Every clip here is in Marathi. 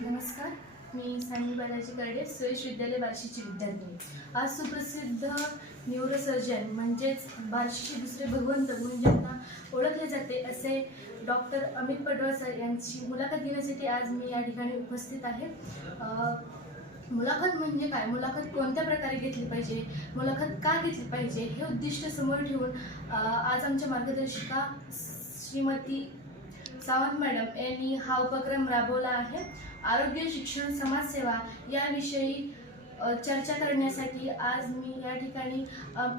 नमस्कार. मी सानी बालाजी कर्डे सुरेश विद्यालय बार्शीची विद्यार्थी. आज सुप्रसिद्ध न्यूरोसर्जन म्हणजेच बार्शीचे दुसरे भगवंत म्हणून ज्यांना ओळखले जाते असे डॉक्टर अमित पडवळ सर यांची मुलाखत घेण्यासाठी आज मी या ठिकाणी उपस्थित आहे. मुलाखत म्हणजे काय? मुलाखत कोणत्या प्रकारे घेतली पाहिजे? मुलाखत का घेतली पाहिजे? हे उद्दिष्ट समोर ठेवून आज आमच्या मार्गदर्शिका श्रीमती सावंत मॅडम यांनी हा उपक्रम राबवला आहे. आरोग्य शिक्षण समाजसेवा याविषयी चर्चा करण्यासाठी आज मी या ठिकाणी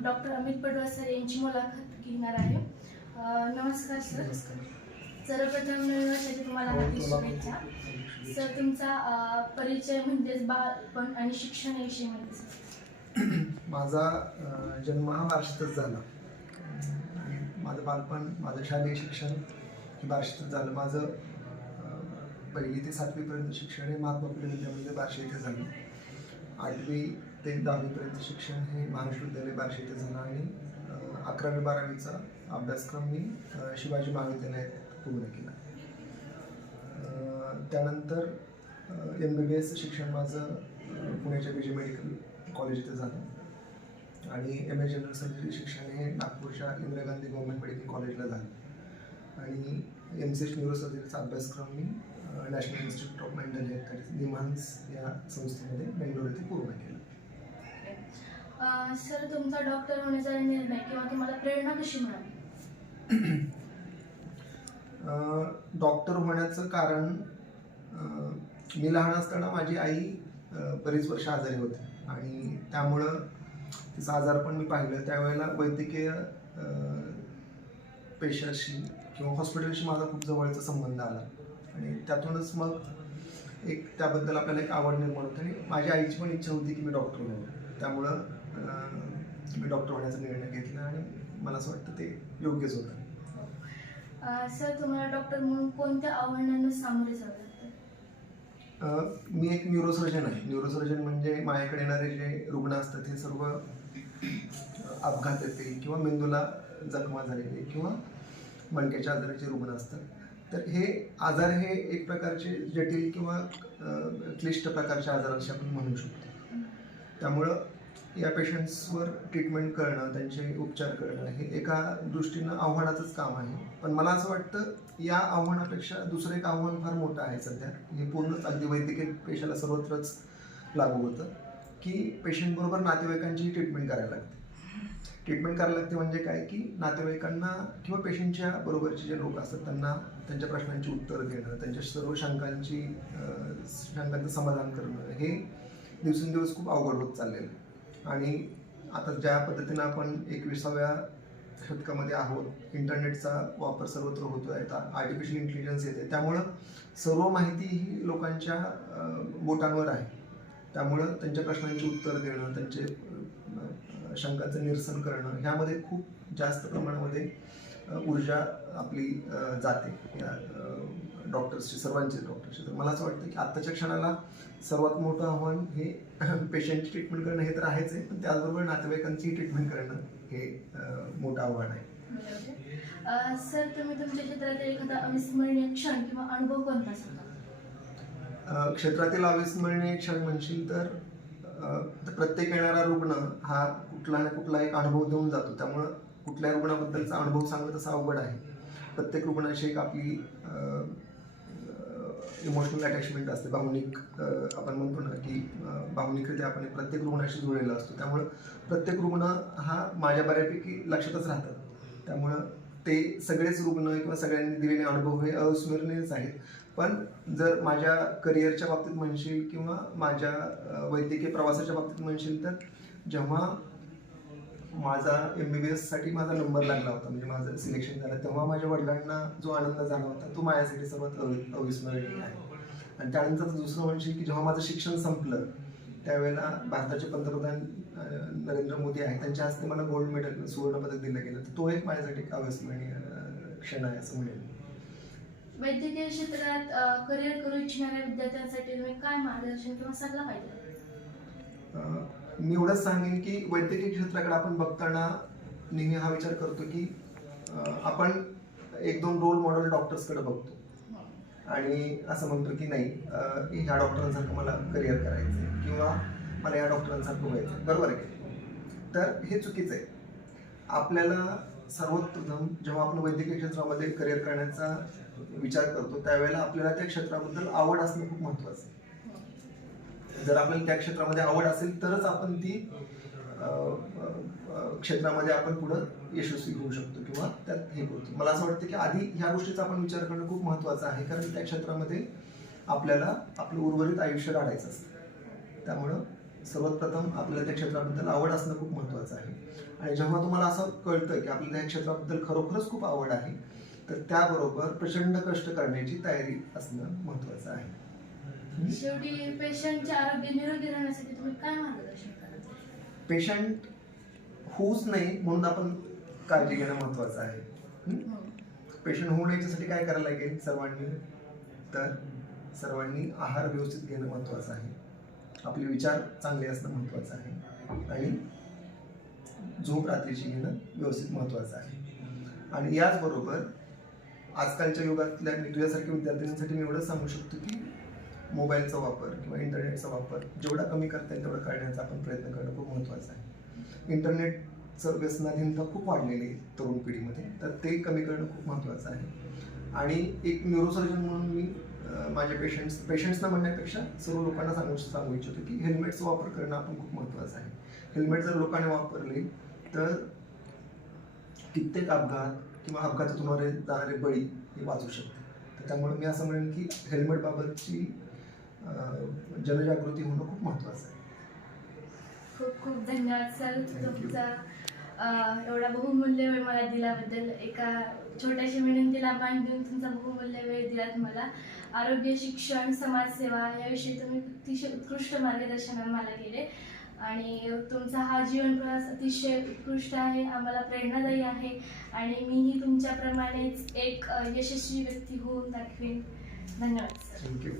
डॉक्टर अमित पडवा सर यांची मुलाखत घेणार आहे. नमस्कार सर. सर्वप्रथम मिळवण्यासाठी तुम्हाला हार्दिक शुभेच्छा. सर तुमचा परिचय म्हणजेच बाळपण आणि शिक्षण याविषयी माहिती सांगा. माझा जन्म हा बार्शीतच झाला. माझं बालपण माझं शालेय शिक्षण. हे बार्शीतच झालं. माझं पहिली ते सातवीपर्यंत शिक्षण हे महात्मा विद्यामध्ये विद्यामंदिर बार्शी येथे झालं. आठवी ते दहावीपर्यंत शिक्षण हे महाराष्ट्र विद्यालय बार्शी येथे झालं आणि अकरावी बारावीचा अभ्यासक्रम मी शिवाजी महाविद्यालयात पूर्ण केला. त्यानंतर एम बी बी एसचं शिक्षण माझं पुण्याच्या बी जे मेडिकल कॉलेज इथे झालं. आणि एम ए जनरल सर्जरी शिक्षण हे नागपूरच्या इंदिरा गांधी गव्हर्नमेंट मेडिकल कॉलेजला झालं. आणि एम सी एस न्यूरोसर्जरीचा अभ्यासक्रम मी national institute of mental health that is NIMHANS या संस्थेमध्ये बेंगलोर येथे पूर्ण केलं. सर तुमचा डॉक्टर होण्याचा निर्णय किंवा तुम्हाला प्रेरणा कशी मिळाली? डॉक्टर होण्याचं कारण मी लहान असताना माझी आई बरीच वर्ष आजारी होती. आणि त्यामुळं तिचा आजार पण मी पाहिलं. त्यावेळेला वैद्यकीय पेशाशी किंवा हॉस्पिटलशी माझा खूप जवळचा संबंध आला. आणि त्यातूनच मग एक त्याबद्दल आपल्याला एक आवड निर्माण होते आणि माझ्या आईची पण इच्छा होती की मी डॉक्टर व्हावं त्यामुळं मी डॉक्टर होण्याचा निर्णय घेतला आणि मला असं वाटतं ते योग्यच होतं. सर तुम्हाला डॉक्टर म्हणून कोणत्या आव्हानांना सामोरे जावं मी एक न्यूरोसर्जन आहे. न्यूरोसर्जन म्हणजे माझ्याकडे येणारे जे रुग्ण असतात हे सर्व अपघात येतील किंवा मेंदूला जखमा झालेले किंवा मणक्याच्या आजाराचे रुग्ण असतात. तर हे आजार हे एक प्रकारचे जटिल किंवा क्लिष्ट प्रकारच्या आजार असे आपण म्हणू शकतो. त्यामुळं या पेशंट्सवर ट्रीटमेंट करणं त्यांचे उपचार करणं हे एका दृष्टीनं आव्हानाचंच काम आहे. पण मला असं वाटतं या आव्हानापेक्षा दुसरं एक आव्हान फार मोठं आहे सध्या. हे पूर्णच अगदी वैद्यकीय पेशाला सर्वत्रच लागू होतं की पेशंटबरोबर नातेवाईकांचीही ट्रीटमेंट करायला लागते. ट्रीटमेंट करायला लागते म्हणजे काय की नातेवाईकांना किंवा पेशंटच्या बरोबरचे जे लोक असतात त्यांना त्यांच्या प्रश्नांची उत्तरं देणं त्यांच्या सर्व शंकांची शंकांचं समाधान करणं हे दिवसेंदिवस खूप अवघड होत चाललेलं आहे. आणि आता ज्या पद्धतीनं आपण एकविसाव्या शतकामध्ये आहोत इंटरनेटचा वापर सर्वत्र होतो आहे आता आर्टिफिशियल इंटेलिजन्स येते त्यामुळं सर्व माहिती ही लोकांच्या बोटांवर आहे. त्यामुळं त्यांच्या प्रश्नांची उत्तर देणं त्यांचे शंकांचं निरसन करणं ह्यामध्ये खूप जास्त प्रमाणामध्ये ऊर्जा आपली जाते. या डॉक्टर्सची सर्वांचे डॉक्टर्सची. तर मला असं वाटतं की आत्ताच्या क्षणाला सर्वात मोठं आव्हान हे पेशंटची ट्रीटमेंट करणं हे तर आहेच आहे पण त्याचबरोबर नातेवाईकांची ट्रीटमेंट करणं हे मोठं आव्हान आहे. सर तुम्ही तुमच्या क्षेत्रातील एखादा अविस्मरणीय क्षण किंवा अनुभव कोणता सांगा? क्षेत्रातील अविस्मरणीय क्षण म्हणशील तर प्रत्येक येणारा रुग्ण हा कुठला ना कुठला एक अनुभव देऊन जातो. त्यामुळं कुठल्या रुग्णाबद्दलचा अनुभव सांगणं तसा अवघड आहे. प्रत्येक रुग्णाशी एक आपली इमोशनल अटॅचमेंट असते. भावनिक आपण म्हणतो ना की भावनिकरित्या आपण प्रत्येक रुग्णाशी जुळलेला असतो. त्यामुळं प्रत्येक रुग्ण हा माझ्या बऱ्यापैकी लक्षातच राहतात. त्यामुळं ते सगळेच रुग्ण किंवा सगळ्यांनी दिलेले अनुभव हे अविस्मरणीयच आहेत. पण जर माझ्या करिअरच्या बाबतीत म्हणशील किंवा माझ्या वैद्यकीय प्रवासाच्या बाबतीत म्हणशील तर जेव्हा माझा एम बी बी एससाठी माझा नंबर लागला होता. म्हणजे माझं सिलेक्शन झालं. तेव्हा माझ्या वडिलांना जो आनंद झाला होता तो माझ्यासाठी सर्वात अवि अविस्मरणीय आहे. आणि त्यानंतर दुसरं म्हणशील की जेव्हा माझं शिक्षण संपलं त्यावेळेला भारताचे पंतप्रधान नरेंद्र मोदी आहेत. त्यांच्या हस्ते मला गोल्ड मेडल सुवर्ण पदक दिलं गेलं. तर तो एक माझ्यासाठी अविस्मरणीय क्षण आहे असं म्हणेन. वैद्यकीय क्षेत्रात करिअर करू इच्छिणाऱ्या विद्यार्थ्यांसाठी तुम्ही काय मार्गदर्शन किंवा सल्ला पाहिजे? मी एवढंच सांगेन की वैद्यकीय क्षेत्राकडे आपण बघताना नेहमी हा विचार करतो की आपण एक दोन रोल मॉडेल डॉक्टर्सकडे बघतो. आणि असं म्हणतो की नाही ह्या डॉक्टरांसारखं मला करिअर करायचं आहे किंवा मला या डॉक्टरांसारखं व्हायचं बरोबर आहे तर हे चुकीचं आहे. आपल्याला सर्वप्रथम जेव्हा आपण वैद्यकीय क्षेत्रामध्ये करिअर करण्याचा विचार करतो त्यावेळेला आपल्याला त्या क्षेत्राबद्दल आवड असणं खूप महत्त्वाचं आहे. जर आपल्याला त्या क्षेत्रामध्ये आवड असेल तरच आपण ती क्षेत्रामध्ये आपण पुढं यशस्वी होऊ शकतो किंवा त्यात हे करतो. मला असं वाटतं की आधी ह्या गोष्टीचा आपण विचार करणं खूप महत्त्वाचं आहे कारण त्या क्षेत्रामध्ये आपल्याला आपलं उर्वरित आयुष्य काढायचं असतं. त्यामुळं सर्वात प्रथम आपल्याला त्या क्षेत्राबद्दल आवड असणं खूप महत्त्वाचं आहे. आणि जेव्हा तुम्हाला असं कळतं की आपल्याला त्या क्षेत्राबद्दल खरोखरच खूप आवड आहे तर त्याबरोबर प्रचंड कष्ट करण्याची तयारी असणं महत्त्वाचं आहे. शेवटी पेशंटचे आरोग्य निरोगी राहण्यासाठी तुम्ही काय मार्गदर्शन कराल? पेशंट होऊच नाही म्हणून आपण काळजी घेणं महत्त्वाचं आहे. हं? पेशंट होऊ नये याच्यासाठी काय करायला लागेल सर्वांनी? तर सर्वांनी आहार व्यवस्थित घेणं महत्त्वाचं आहे. आपले विचार चांगले असणं महत्त्वाचं आहे. आणि झोप रात्रीची घेणं व्यवस्थित महत्त्वाचं आहे. आणि याचबरोबर आजकालच्या युगातल्या मी तुझ्यासारख्या विद्यार्थ्यांसाठी मी एवढंच सांगू शकतो की मोबाईलचा वापर किंवा इंटरनेटचा वापर जेवढा कमी करता येईल तेवढा करण्याचा आपण प्रयत्न करणं खूप महत्त्वाचं आहे. इंटरनेटचं व्यसनाधीनता खूप वाढलेली आहे तरुण पिढीमध्ये तर ते कमी करणं खूप महत्त्वाचं आहे. आणि एक न्यूरोसर्जन म्हणून मी माझ्या पेशंट्स पेशंट्सना म्हणण्यापेक्षा सर्व लोकांना सांगू सांगू इच्छितो की हेल्मेटचा वापर करणं आपण खूप महत्त्वाचं आहे. हेल्मेट जर लोकांनी वापरले तर कित्येक अपघात किंवा अपघातातून जाणारे बळी हे वाचू शकते. तर त्यामुळे मी असं म्हणेन की हेल्मेटबाबतची जनजागृती होणं खूप महत्त्वाचं आहे. खूप खूप धन्यवाद सर. तुमचा एवढा बहुमूल्य वेळ मला दिल्याबद्दल. एका छोट्याशा विनंतीला मान देऊन तुमचा बहुमूल्य वेळ दिलात मला. आरोग्य शिक्षण समाजसेवा याविषयी तुम्ही अतिशय उत्कृष्ट मार्गदर्शन आम्हाला केले. आणि तुमचा हा जीवन प्रवास अतिशय उत्कृष्ट आहे आम्हाला प्रेरणादायी आहे. आणि मीही तुमच्याप्रमाणेच एक यशस्वी व्यक्ती होऊन दाखवेन. धन्यवाद सर. थँक्यू